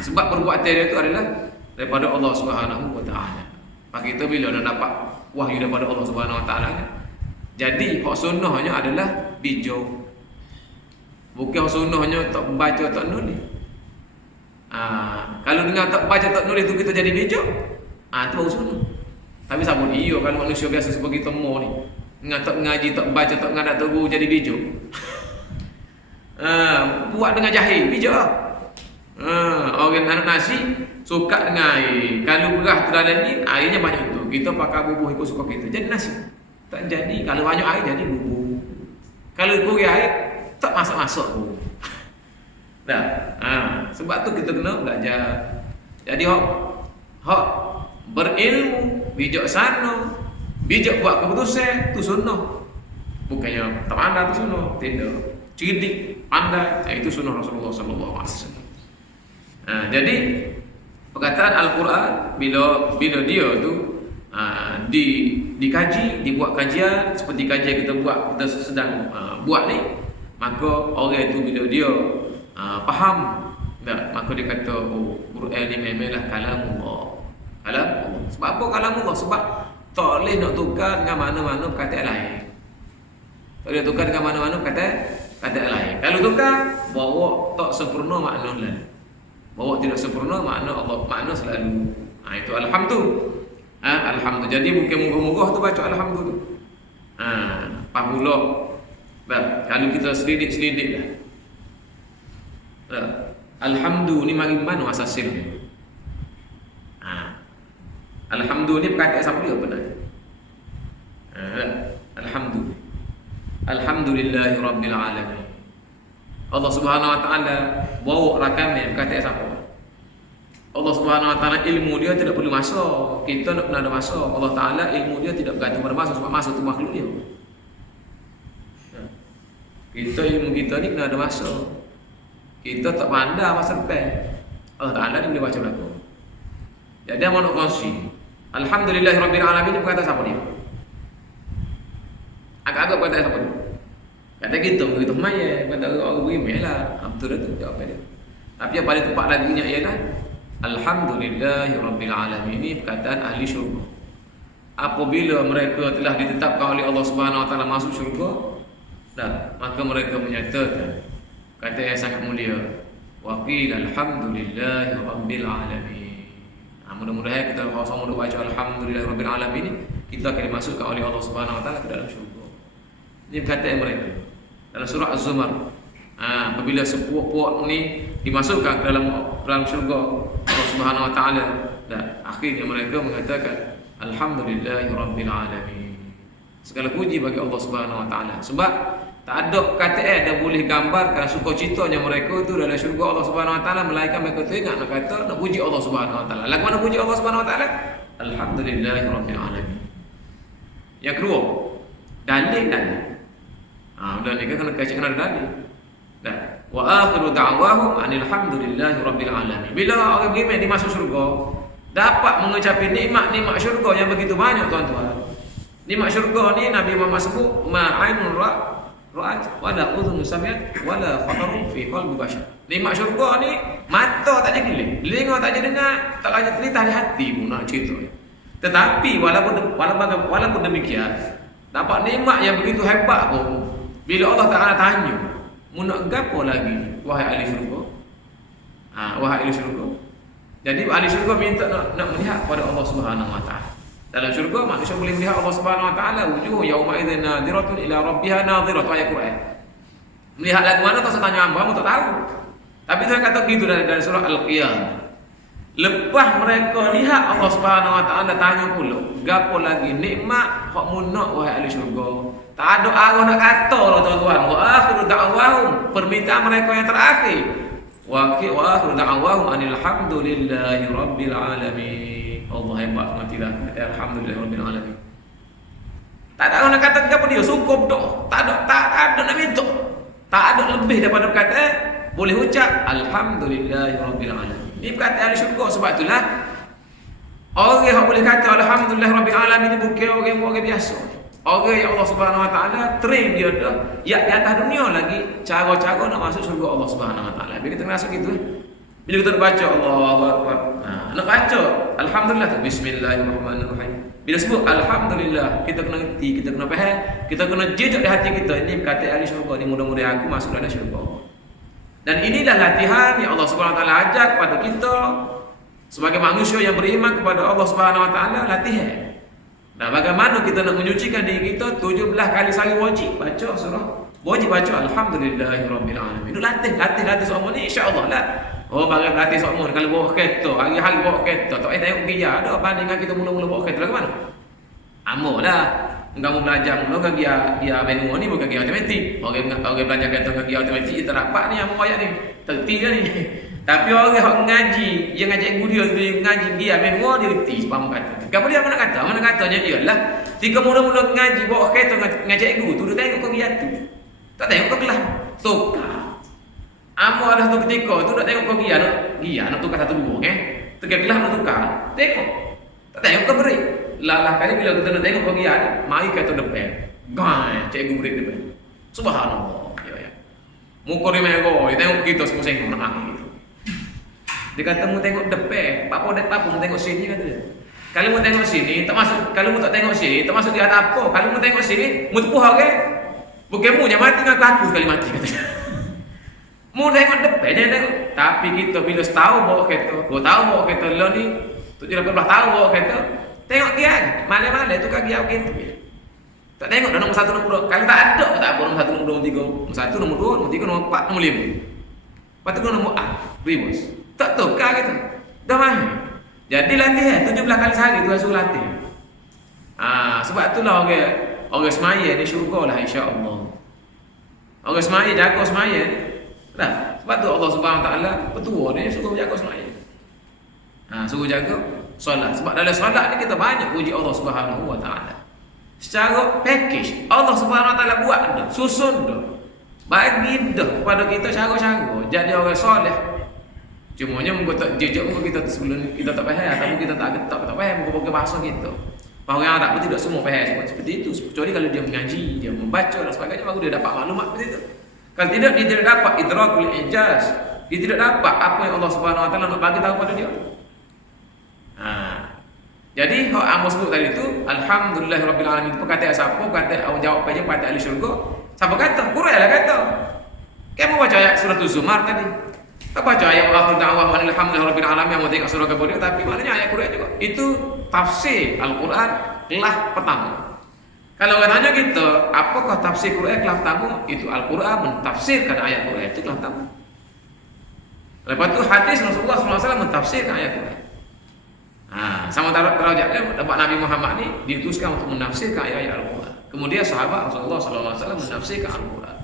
Sebab perbuatan dia itu adalah daripada Allah Subhanahu wa taala. Maka kita bila nak dapat wahyu daripada Allah Subhanahu wa taala, jadi hak sunnahnya adalah bijau. Bukan sunnahnya tak baca tak nulis. Kalau dengar tak baca tak nulis tu kita jadi bijak. Tu baru sunnah. Tapi sabun iyo kalau manusia biasa seperti temu ni. Dengar tak ngaji tak baca tak ngadak tak guru jadi bijak. Buat dengan jahil bijak lah. Orang anak nasi suka dengan air. Kalau beras tu dalam ni airnya banyak tu. Kita pakai bubuh ikut suka kita. Jadi nasi. Tak jadi. Kalau banyak air jadi bubuh. Kalau kurang air tak masuk-masuk pun. Sebab tu kita kena belajar. Jadi hak berilmu, bijaksana, bijak buat keputusan tu sunnah. Bukannya tak pandai tu sunnah, tidak. Cerdik, pandai, itu sunnah Rasulullah sallallahu alaihi wasallam. Jadi perkataan Al-Quran bila dia tu dikaji, dibuat kajian seperti kajian kita buat, kita sedang buat ni, maka orang itu bila dia faham, maka dia kata Quran ni memanglah kalamullah. Kalamullah. Sebab apa kalamullah? Sebab tak boleh nak tukar dengan mana-mana perkataan lain. Tak boleh tukar dengan mana-mana perkataan lain. Kalau tukar, bawa tak sempurna makna lain. Bawa tidak sempurna makna Allah, makna selalu. Itu alhamdulillah. Alhamdulillah. Jadi mungkin murah-murah tu baca alhamdulillah. Pahula. Kalau kita selidik lah. Alhamdulillah ni mari mana asal sirnya? Alhamdulillah ni perkataan siapa dia benar? Alhamdulillah. Alhamdulillahi rabbil alamin. Allah Subhanahu wa taala bawa rakamnya perkataan siapa? Allah Subhanahu wa taala ilmu dia tidak perlu masa. Kita nak ada masa. Allah taala ilmu dia tidak bergantung pada masa, sebab masa tu makhluk dia. Kita ilmu kita ni kena ada masa. Kita tak pandai masa depan. Allah taala dia boleh baca lagu. Jadi apa nak kongsi? Alhamdulillahirabbil alamin perkataan siapa dia? Agak-agak perkataan siapa dia? Kata kita maya, kata orang beriman lah. Betul tu jawapan dia. Tapi yang paling tepat lagunya ialah Alhamdulillahirabbil alamin. Ini perkataan ahli syurga. Apabila mereka telah ditetapkan oleh Allah Subhanahu wa taala masuk syurga, maka mereka menyatakan kata yang sangat mulia, wa qila alhamdulillahirabbil alamin. Mudah-mudahan kita sama duk baca alhamdulillahirabbil alamin, kita akan dimasukkan oleh Allah Subhanahu wa taala ke dalam syurga. Ini perkataan mereka dalam surah Az-Zumar. Apabila sepuak-puak ni dimasukkan ke dalam syurga Allah Subhanahu wa taala, akhirnya mereka mengatakan alhamdulillahirabbil alamin. Segala puji bagi Allah Subhanahu wa taala. Sebab tak ada perkataan yang boleh gambarkan sukacitanya mereka itu dalam syurga Allah Subhanahu wa taala, melainkan mereka teringat nak kata nak puji Allah Subhanahu wa taala. Lagu mana puji Allah Subhanahu wa taala? Alhamdulillahirabbil alamin. Yang kedua, dalil. Dan ni kena kaitkan ada dalil. Wa akhiru da'wahum alhamdulillahirabbil alamin. Bila orang beriman di masuk syurga, dapat mengucapi nikmat-nikmat syurga yang begitu banyak, tuan-tuan. Nikmat syurga ni Nabi Muhammad sebut ma'ainun ra'at wala udhun sami'at wala khatarun fi qalbi bashar. Nikmat syurga ni mata tak jadi lihat, telinga tak jadi dengar, tak ada terlintas di hati pun nak cerita. Tetapi walaupun demikian, dapat nikmat yang begitu hebat pun, bila Allah Taala tanya, mu nak gapo lagi wahai ahli syurga? Wahai ahli syurga. Jadi ahli syurga minta nak melihat pada Allah Subhanahu wa taala. Dalam syurga manusia boleh melihat Allah Subhanahu wa taala, wujuh yauma idzin nadhiratun ila rabbiha nadhirat, ayat Quran. Melihat lagu mana tak tanya hamba, mu tak tahu. Tapi saya kata gitu dari surah Al-Qiyamah. Lepas mereka lihat Allah Subhanahu wa taala tanya pula, gapo lagi nikmat hak mu nak wahai ahli syurga? Tak ada arah nak kata lah, tuan-tuan. Wa akhiru da'wahum, permintaan mereka yang terakhir. Wa akhiru da'wahum alhamdulillahirabbil alamin. Allah hebat matilah. Alhamdulillahirabbil alamin. Tak ada orang nak kata apa dia, cukup dah. Tak ada nak minta. Tak ada lebih daripada kata boleh ucap alhamdulillahirabbil alamin. Ini perkataan ahli syurga. Sebab itulah orang yang boleh kata alhamdulillahirabbil alamin ni bukan orang biasa. Orang yang Allah Subhanahu wa taala train dia dah ya di atas dunia lagi cara-cara nak masuk syurga Allah Subhanahu wa taala. Bila kita masuk gitu, bila kita baca Allahu akbar. Nak baca alhamdulillah tu bismillahirrahmanirrahim. Bila sebut alhamdulillah, kita kena reti, kita kena faham, kita kena jejak di hati kita ini perkataan ahli syurga ni, mudah-mudahan aku masuk dalam syurga. Dan inilah latihan yang Allah Subhanahu wa taala ajar kepada kita sebagai manusia yang beriman kepada Allah Subhanahu wa taala, latihan. Nah, bagaimana kita nak menyucikan diri kita 17 kali sehari wajib baca surah. Wajib baca alhamdulillahirabbil alamin. Itu latih semua ni insya-Allah lah. Oh, bagi latih semua kalau bawa kereta, hari-hari bawa kereta, tak tengok dia ada bandingkan kita mula-mula bawa kereta lagu mana? Amo lah. Kamu belajar mula kan dia manual ni bukan dia automatik. Orang belajar kereta kan dia automatik dia terdapat ni amo ayat ni. Terti kan ni. Tapi orang yang ngaji, yang ngaji guru dia ngaji dia manual dia reti faham kata. Gapo dia mana kata? Mana katanya ialah jika mula-mula ngaji bawa kereta ngaji guru tu dia tengok kau dia tu. Tak tengok kau kelas. Tukar. Amo ada satu ketika tu nak tengok kau dia nak tukar satu dua kan. Tegak kelas nak tukar. Tengok. Tak tengok kau beri. Lalah kali bila kita nak tengok kau dia, mari kata depan. Gai, cikgu beri depan. Subhanallah. Ya. Muka dia merah, dia tengok kita semua sengkong nak maki gitu. Dia kata mu tengok depan, apa mu tengok sini kata dia. Kalau mu tengok sini, tak masuk. Kalau mu tak tengok sini, tak masuk dia ada apa. Kalau mu tengok sini, mu tepuh orang. Bukan mu yang mati dengan aku sekali mati kata dia. Mu tengok depan je tengok. Tapi kita bila tahu bawa kereta, gua tahu bawa kereta lo ni 17-18 tahun bawa kereta. Tengok dia, mana-mana tu kaki aku gitu. Tak tengok dah nombor 1 nombor 2. Kalau tak ada tak apa nombor 1 nombor 2 nombor 3. Nombor 1 nombor 2 nombor 3 nombor 4 nombor 5. Lepas tu nombor A, reverse. Tak tukar gitu. Dah main. Jadi latihan 17 kali sehari tu suruh latih. Sebab itulah orang semaya ni syurga lah insya-Allah. Orang semaya jaga semaya. Dah. Sebab tu Allah Subhanahu wa taala petua dia suruh jaga semaya. Suruh jaga solat. Sebab dalam solat ni kita banyak puji Allah Subhanahu wa taala. Secara package Allah Subhanahu wa taala buat dah, susun dah. Bagi dah kepada kita cara-cara jadi orang soleh. Cumanya muka tak jejak muka kita sebelum kita tak faham ataupun kita tak getak tak faham muka bahasa kita. Orang Arab pun tidak semua faham seperti itu. Kecuali kalau dia mengaji, dia membaca dan sebagainya baru dia dapat maklumat seperti itu. Kalau tidak dia tidak dapat idrakul ijaz. Dia tidak dapat apa yang Allah Subhanahu wa taala nak bagi tahu pada dia. Jadi hak amo sebut tadi tu alhamdulillahirabbil alamin perkataan siapa kata awak jawab aja pada ahli syurga. Siapa kata? Quran lah kata. Kamu baca ayat surah Az-Zumar tadi. Tak baca ayat akhir da'wah alhamdulillahirabbil alamin yang tengok surah kemudian tapi maknanya ayat Quran juga. Itu tafsir Al-Quran kelas pertama. Kalau katanya kita, apakah tafsir Quran kelas pertama? Itu Al-Quran mentafsirkan ayat Quran itu kelas pertama. Lepas tu hadis Rasulullah SAW mentafsirkan ayat Quran. Sama darajatnya dapat Nabi Muhammad ni diutuskan untuk menafsirkan ayat-ayat Al-Quran. Kemudian sahabat Rasulullah SAW menafsirkan Al-Quran.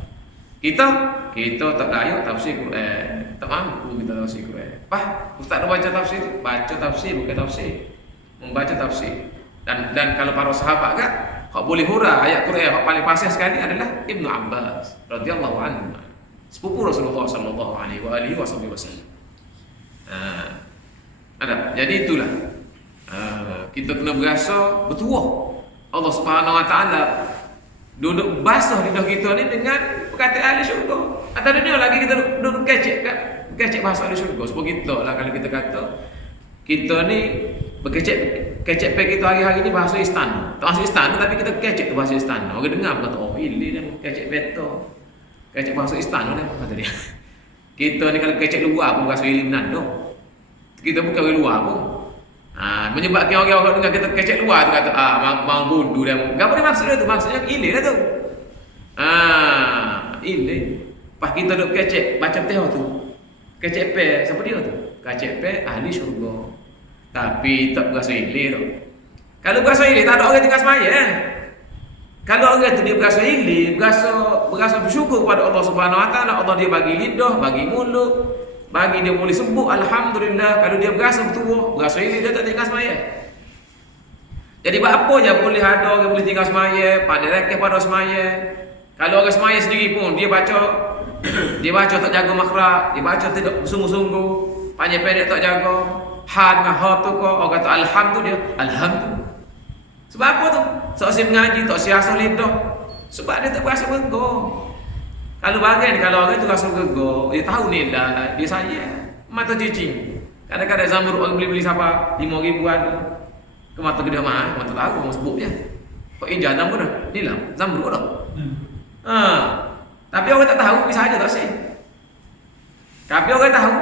Kita tak layak tafsir Quran. Tak mampu kita tafsir Quran. Ustaz dah baca tafsir tu, baca tafsir bukan tafsir. Membaca tafsir. Dan kalau para sahabat kan, hak boleh hurah ayat Quran hak paling fasih sekali adalah Ibnu Abbas radhiyallahu anhu. Sepupu Rasulullah sallallahu alaihi wasallam. Ada. Jadi itulah. Kita kena berasa bertuah Allah Subhanahu wa taala duduk basah lidah kita ni dengan perkataan ahli syurga. Atau dunia lagi kita duduk kecek bahasa ahli syurga. Sebab kita lah kalau kita kata kita ni berkecek kita hari-hari ni bahasa istana. Tak bahasa istana tapi kita kecek bahasa istana. Orang dengar kata ini dia kecek beto. Kecek bahasa istana ni kata dia. Kita ni kalau kecek luar pun bahasa Ilimnan tu. Kita bukan orang luar pun. Menyebabkan orang-orang dengan kita kecek luar tu kata mau bodoh dia. Apa dia maksud dia tu? Maksudnya ilir lah tu. Ilir. Pas kita duk kecek baca teh tu. Kecek pe siapa dia tu? Kecek pe ahli syurga. Tapi tak berasa ilir tu. Kalau berasa ilir tak ada orang tinggal semaya Kalau orang tu dia berasa ilir, berasa bersyukur kepada Allah Subhanahu wa taala, Allah dia bagi lidah, bagi mulut, bagi dia boleh sebut alhamdulillah. Kalau dia berasa betul, berasa ini dia tak tinggal semaya. Jadi apa je boleh ada orang boleh tinggal semaya, pandai rakeh pada semaya. Kalau orang semaya sendiri pun dia baca Dia baca tak jaga makhraj, dia baca tidak sungguh-sungguh, panjang pendek tak jaga. Ha dengan ha tu kau orang kata alhamdulillah dia alhamdulillah. Sebab apa tu? Sebab saya mengaji tak saya asal lidah. Sebab dia tak berasa gegar. Kalau bagian kalau orang tu rasa gegar, dia tahu nilai, dia sayang. Mata cicing. Kadang-kadang zamrud orang beli siapa 5,000 ada. Ke mata gede mah, mata tahu mau sebut dia. Kok injana pun dah. Nilam, zamrud dah. Tapi orang tak tahu bisa aja tak sih. Tapi orang tahu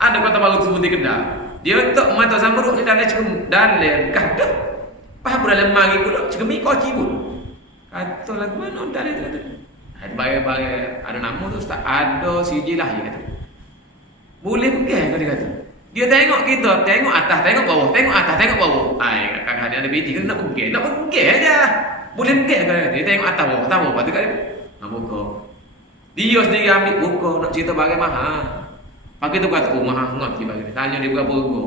ada kota baru sebut di Kedah. Dia tak mata zamrud ni dalam cium dalam kadah. Paham dalam mari pula cekemi koci pun. Kata lagu mana dalam tu. Ada bayar ada nama tu ustaz ada sijilah dia kata. Boleh pegang dia kata. Dia tengok kita, tengok atas, tengok bawah, tengok atas, tengok bawah. Kakak dia ada biji kan nak pegang aja. Boleh pegang kan? Dia tengok atas bawah tu kan. Nak buka. Dia sendiri ambil buka nak cerita bagaimana. Pagi tu kata, mahal sangat dia bagi. Tanya dia berapa harga.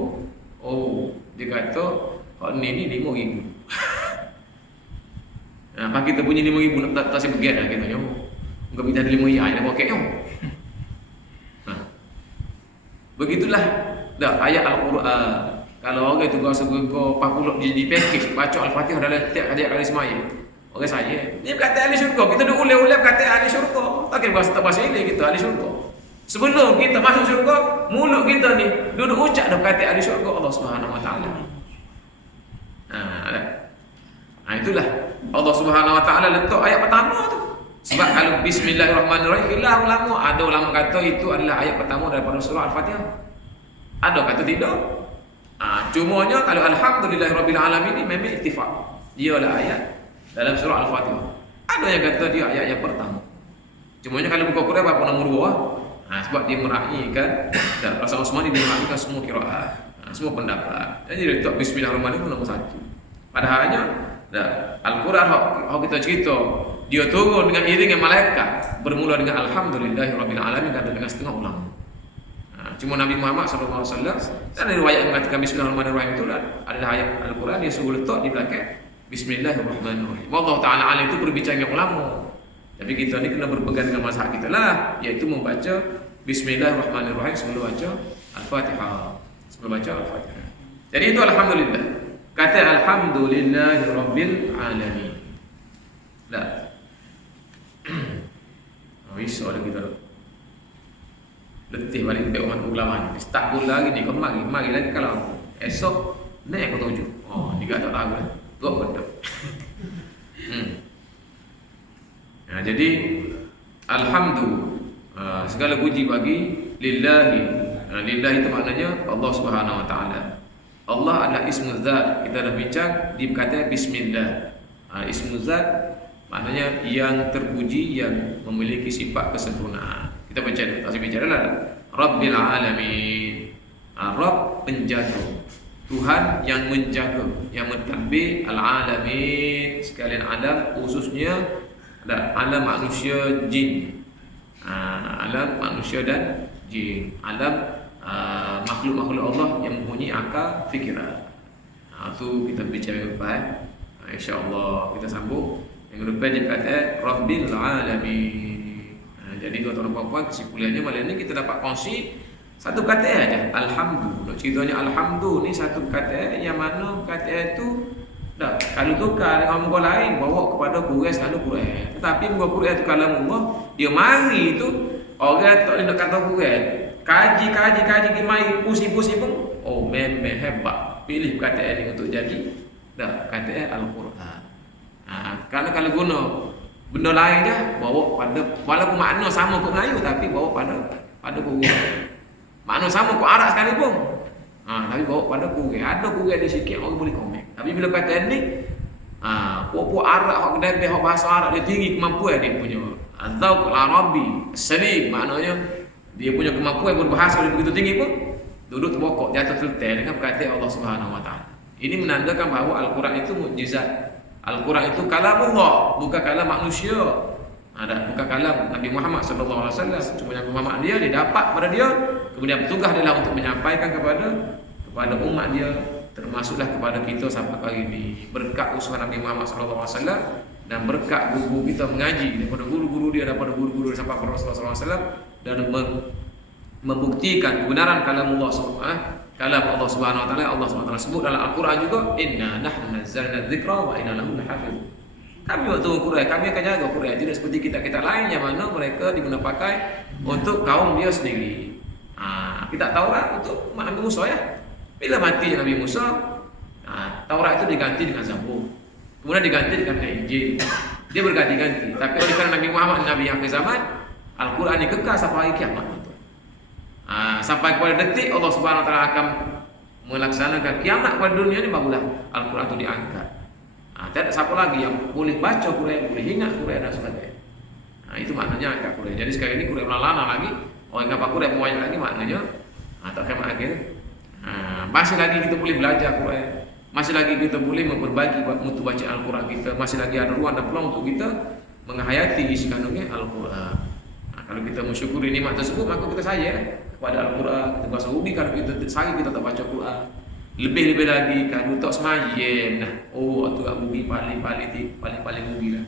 Dia kata, kalau ni 5,000. Pagi tu bunyi 5,000 nak tak saya pegang lah kita. Enggak bisa 5,000 nak pakai yo. Begitulah dah ayat Al-Quran. Kalau orang tu rasa gegar 40 di package baca Al-Fatihah dalam tiap ayat kali semaya. Orang saya, ni kata ahli syurga, kita duk ulai-ulai kata ahli syurga. Tak kira bahasa ini kita ahli syurga. Sebelum kita masuk syurga, mulut kita ni duduk ucap dah kata ahli syurga Allah Subhanahu Wa Taala. Itulah Allah Subhanahu Wa Taala letak ayat pertama tu. Sebab kalau bismillahirrahmanirrahim, ada ulama kata itu adalah ayat pertama daripada surah Al-Fatihah. Ada kata tidak. Cumanya kalau alhamdulillahirabbil alamin ini memang ittifaq. Dia adalah ayat dalam surah Al-Fatihah. Ada yang kata dia ayat yang pertama. Cumanya kalau buka Quran apa nombor 2? Sebab dia meraihkan dan Rasulullah Utsman dia meraihkan semua qiraat, semua pendapat. Jadi letak bismillahirrahmanirrahim nombor 1. Padahalnya Al-Quran hak kita cerita dia turun dengan iringan malaikat bermula dengan alhamdulillahirabbil alamin kata dengan setengah ulama. Cuma Nabi Muhammad sallallahu alaihi wasallam dan riwayat mengatakan bismillahirrahmanirrahim itu adalah ayat Al-Quran dia suruh letak di belakang bismillahirrahmanirrahim. Allah Taala alim itu berbicara dengan ulama. Tapi kita ni kena berpegang dengan mazhab kita lah, iaitu membaca bismillahirrahmanirrahim sebelum baca Al-Fatihah. Sebelum baca Al-Fatihah. Jadi itu alhamdulillah. Kata alhamdulillahirabbil alamin. Dah. Risau lagi kita letih balik ke umat ulama ni. Start pula lagi ni, kau mari lagi kalau esok naik ke 7. Dia tak tahu lah. Gok betul. Jadi alhamdulillah segala puji bagi lillahi. Lillahi itu maknanya Allah Subhanahu Wa Taala. Allah adalah ismu zat. Kita dah bincang di kata bismillah. Ismu zat maknanya yang terpuji, yang memiliki sifat kesempurnaan. Kita baca, tak bicara lah. Rabbil alamin. Rabb penjaga. Tuhan yang menjaga, yang mentadbir al-alamin, sekalian alam khususnya alam manusia jin. Alam manusia dan jin. Alam makhluk-makhluk Allah yang mempunyai akal fikiran. Itu kita bicara lepas. InsyaAllah kita sambung. Yang lepas dia kata Rabbil alamin. Jadi tuan-tuan dan puan-puan, kesimpulannya malam ni kita dapat kongsi satu kata aja, alhamdulillah. Ceritanya alhamdulillah ni satu kata yang mana kata itu dah kalau tukar dengan muka lain bawa kepada Quran selalu Quran. Tetapi muka Quran itu kalamullah, dia mari itu orang tak boleh nak kata Quran. Kaji mai pusing-pusing pun memang hebat. Pilih kata ini untuk jadi dah kata Al-Quran. Kalau guna benda lain je bawa pada walaupun makna sama kok Melayu tapi bawa pada Quran. Makna sama kok Arab sekalipun. Tapi bawa pada Quran. Ada Quran di sikit orang boleh komen. Tapi bila kata ni puak-puak Arab hak kedai hak bahasa Arab dia tinggi kemampuan dia punya. Azauq al-Arabi salim maknanya dia punya kemampuan berbahasa dia begitu tinggi pun duduk terbokok jatuh terletak dengan perkataan Allah Subhanahu Wa Taala. Ini menandakan bahawa Al-Quran itu mukjizat. Al-Quran itu kalamullah, bukan kalam manusia. Bukan kalam Nabi Muhammad sallallahu alaihi wasallam. Cuma Nabi Muhammad dia dapat pada dia, kemudian tugas dia untuk menyampaikan kepada umat dia, termasuklah kepada kita sampai hari ini. Berkat usaha Nabi Muhammad sallallahu alaihi wasallam, dan berkat guru kita mengaji daripada guru-guru dia, daripada guru-guru sampai Rasulullah SAW, dan membuktikan kebenaran kalam Allah Subhanahu wa taala. Allah Subhanahu wa taala sebut dalam Al-Qur'an juga, inna nahnu nazzalna dzikra wa inna lahu lahafizun. Kami waktu Quran, kami akan jaga Quran. Tidak seperti kita lain yang mana mereka digunakan pakai untuk kaum dia sendiri. Kita Taurat untuk Nabi Musa ya. Bila mati Nabi Musa, Taurat itu diganti dengan Zabur. Kemudian diganti dengan Injil. Dia berganti-ganti. Tapi oleh karena Nabi Muhammad Nabi akhir zaman, Al-Quran ini kekal sampai hari kiamat. Sampai kepada detik Allah Subhanahu wa taala akan melaksanakan kiamat pada dunia ini, barulah Al-Quran itu diangkat. Tidak ada siapa lagi yang boleh baca Quran, boleh ingat Quran dan sebagainya. Itu maknanya angkat Quran. Jadi sekali ini Quran melana lagi, orang apa Quran banyak lagi maknanya tak kiamat akhir. Masih lagi kita boleh belajar Quran, masih lagi kita boleh berbagi mutu bacaan Al-Quran kita, masih lagi ada ruang dan peluang untuk kita menghayati isi kandungnya Al-Quran. Kalau kita mensyukuri nikmat tersebut, maka kita sayang kepada Al-Quran. Kita berasa rugi kalau kita sayang kita tak baca Quran. Lebih-lebih lagi kalau tak semayam, tu rugi paling rugi lah.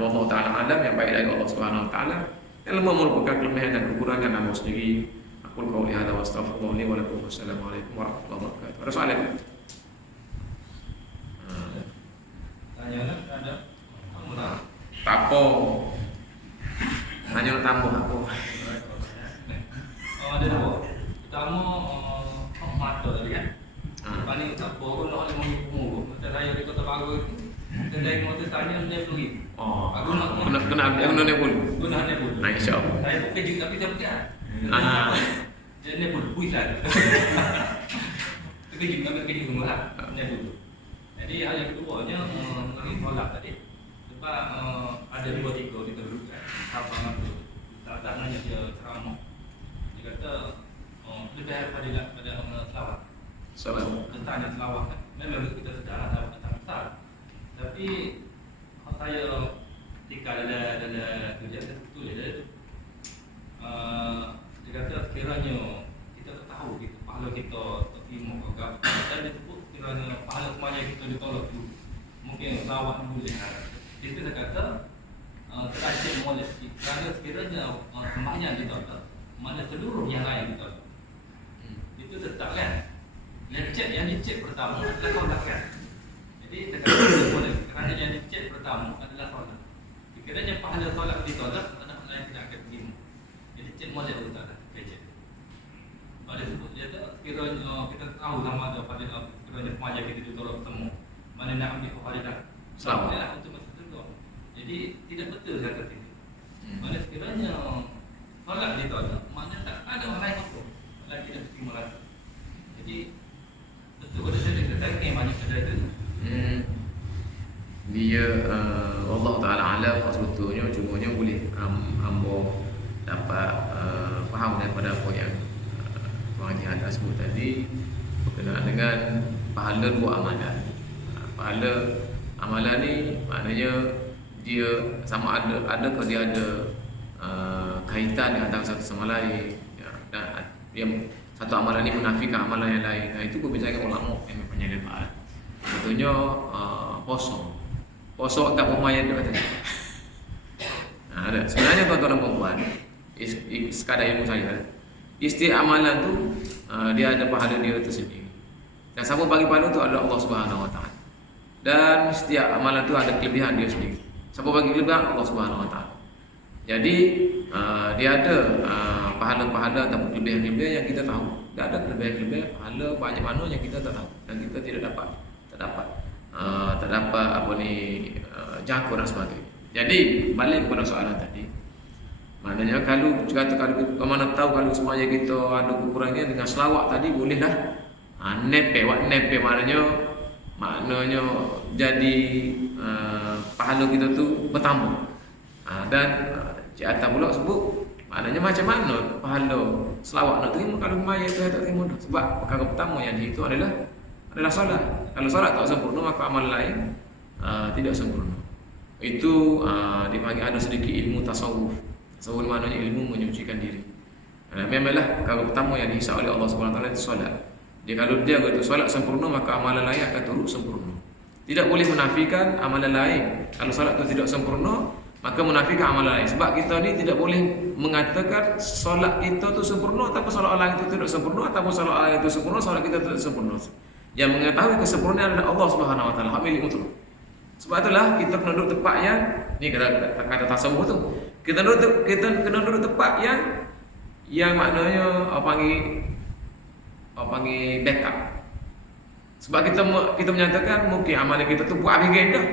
Wallahu ta'ala alam, yang baik dari Allah Subhanahu wa taala. Yang lemah merupakan kelemahan dan kekurangan nama sendiri. Aku qauli hadza wa astaghfirullah li wa lakum. Wassalamualaikum warahmatullahi wabarakatuh. Ada soalan? Tanya ada. Tapo. Hanya tambah aku. Ada dua. Pertama mata tadi kan. Paling tak pun nak menghukum. Macam saya di Kota Baru itu, kedai motor tanya dia pergi. Aku nak kena ni pun. Guna ni pun. Insya-Allah. Saya pun kerja tapi tak pergi. Jadi pun puisan. Kerja kami kerja semua lah. Ni pun. Jadi hal yang keduanya mengenai tolak tadi. Sebab ada 2-3 kita dulu kan. Apa tu? Tak nanya dia ceramah. Dia kata lebih daripada selawat. Tentang selawat kan. Memang kita sedar selawat tentang besar. Tapi saya ketika dalam kerja saya tulis dia kata sekiranya kita tak tahu kita pahala kita terima ke apa, dan dia sebut sekiranya pahala semuanya kita ditolak dulu, mungkin selawat dulu dia kata teracik molek kerana sekiranya sembahyang ditolak, mana seluruh yang lain ditolak. Itu tetap kan. Yang dicek pertama adalah solat kan. Jadi terkata boleh kerana yang dicek pertama adalah solat. Sekiranya pahala solat ditolak, anak lain tidak akan terima. Jadi cek molek betul tak kecek. Pada sebut dia tu sekiranya kita tahu sama ada pada sekiranya pemaja kita ditolak semua, mana nak ambil kefaridah selama lah untuk masuk surga. Jadi tidak betul kata itu. Mana sekiranya solat ditolak, maknanya tak ada orang lain masuk, lagi tidak terima lagi. Jadi betul pada saya kita ni banyak kedai itu. Dia Allah Ta'ala alam sebetulnya cumanya boleh hamba dapat faham daripada apa yang Tuan Haji Hatta sebut tadi berkenaan dengan pahala dua amalan. Pahala amalan ni maknanya dia sama adakah dia ada kaitan di antara satu sama lain, dan dia satu amalan ini menafikan amalan yang lain. Itu berbicara ulama yang mempunyai lepas. Contohnya Poso tak bermain dia kata. Ada. Sebenarnya tuan-tuan dan puan, sekadar ilmu saya, setiap amalan tu dia ada pahala dia tersendiri. Dan siapa bagi pahala tu adalah Allah Subhanahu wa taala. Dan setiap amalan tu ada kelebihan dia sendiri. Siapa bagi kelebihan? Allah Subhanahu wa taala. Jadi dia ada pahala-pahala atau kelebihan-kelebihan yang kita tahu. Dan ada kelebihan-kelebihan pahala banyak mana yang kita tak tahu dan kita tidak dapat jangkau dan sebagainya. Jadi balik kepada soalan tadi, maknanya kalau mana tahu kalau semuanya kita ada kekurangan dengan selawat tadi bolehlah nepe maknanya jadi pahala kita tu bertambah. Dan Cik Atta pula sebut maknanya macam mana pahala selawat nak terima kalau mayat tu tak terima dah. Sebab perkara pertama yang dihitung adalah solat. Kalau solat tak sempurna, maka amal lain tidak sempurna. Itu dipanggil ada sedikit ilmu tasawuf. Tasawuf maknanya ilmu menyucikan diri. Memanglah perkara pertama yang dihisab oleh Allah Subhanahu wa taala itu solat. Dia kalau dia kata solat sempurna, maka amalan lain akan turut sempurna. Tidak boleh menafikan amalan lain. Kalau salat itu tidak sempurna, maka menafikan amalan lain. Sebab kita ni tidak boleh mengatakan solat kita tu sempurna ataupun solat orang itu tidak sempurna, ataupun solat orang itu sempurna, solat kita tidak sempurna. Yang mengetahui kesempurnaan adalah Allah Subhanahu Wa Taala, hak milik mutlak. Sebab itulah kita kena duduk tempat yang ni kata tasawuf tu. Kita kena duduk tempat yang maknanya apa panggil backup. Sebab kita menyatakan mungkin amalan kita tu buat habis dah.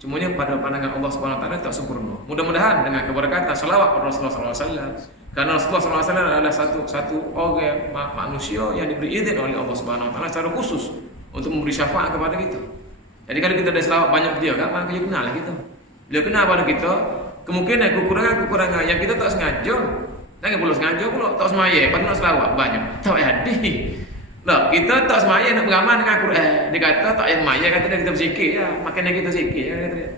Cumanya pada pandangan Allah Subhanahu Wa Taala tak sempurna. Mudah-mudahan dengan keberkatan selawat kepada Rasulullah SAW. Karena Rasulullah SAW adalah satu orang manusia yang diberi izin oleh Allah Subhanahu Wa Taala secara khusus untuk memberi syafaat kepada kita. Jadi kalau kita dah selawat banyak dia kan, maka dia kenal lah kita. Bila kenal pada kita, kemungkinan kekurangan yang kita tak sengaja. Jangan perlu sengaja pula tak semaya, pada nak selawat banyak. Tak hadis. Lah, kita tak semaya nak beramal dengan Quran. Dia kata tak payah semaya, kata dia kita berzikir ya. Makan kita zikir ya kata dia.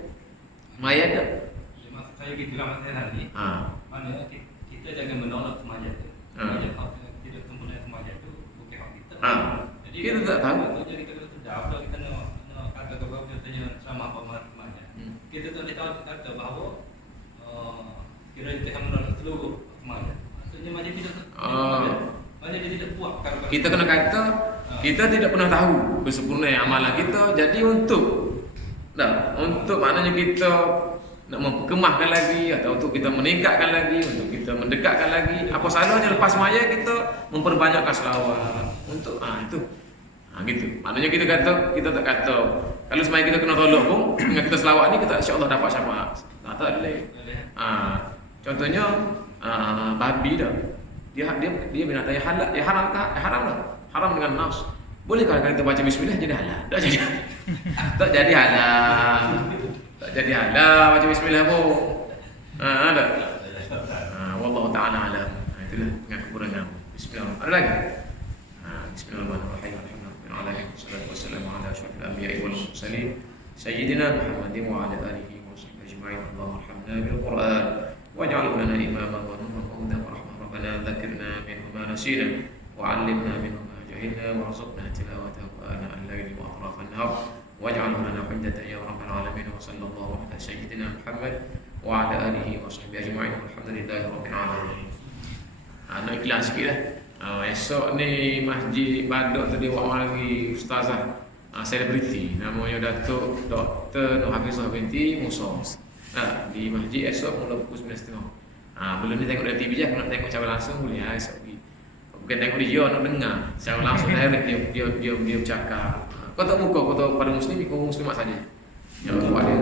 Maya dah. Maksud saya gitulah maksudnya tadi. Mana kita jangan menolak semaya tu. Semaya hak tidak sempurna semaya tu bukan hak kita. Jadi kita tak tahu. Jadi kita sudah apa kita nak kata kepada contohnya sama apa semaya. Kita tak boleh tahu kata bahawa kira kita menolak seluruh semaya. Maksudnya macam kita kita kena kata kita tidak pernah tahu kesempurnaan amalan kita. Jadi untuk maknanya kita nak memperkemahkan lagi atau untuk kita meningkatkan lagi, untuk kita mendekatkan lagi, apa salahnya lepas semaya kita memperbanyakkan selawat untuk itu. Gitu. Maknanya kita tak kata kalau semaya kita kena tolak pun dengan kita selawat ni kita insya-Allah dapat syafaat. Tak boleh. Contohnya babi dah. Dia binatang yang halal, dia haram tak? Haram dah. Haram dengan nafs. Bolehkah kalau kita baca bismillah jadi halal? Tak jadi. Tak jadi halal. Tak jadi halal baca bismillah pun. Ada. Wallahu taala alam. Itulah dengan kekurangan. Bismillah. Ada lagi? Bismillahirrahmanirrahim. Alhamdulillah wassalatu wassalamu ala asyrafil anbiya'i wal mursalin sayyidina Muhammadin wa ala alihi wa sahbihi ajma'in. Allahumma arhamna bil Qur'an waj'al lana imaman wa nuran wa hudan wa rahmah. ربنا ذكرنا منه ما نسينا وعلمنا منه ما جهلنا وارزقنا تلاوته آناء الليل وأطراف النهار واجعله لنا حجة يا رب العالمين. وصلى الله على سيدنا محمد وعلى آله وصحبه أجمعين والحمد لله رب العالمين. Nak ikhlas sikit lah. Esok ni masjid Badok tu dia buat lagi ustazah selebriti namanya Datuk Dr. Nur Hafizah binti Musa. Di masjid esok mula pukul 9.30. Belum ni tengok dari TV je, nak tengok secara langsung boleh esok pergi. Bukan tengok dia nak dengar secara langsung direct dia bercakap. Kau tak muka kau tahu pada muslim, kau muslimat saja. Yang buat dia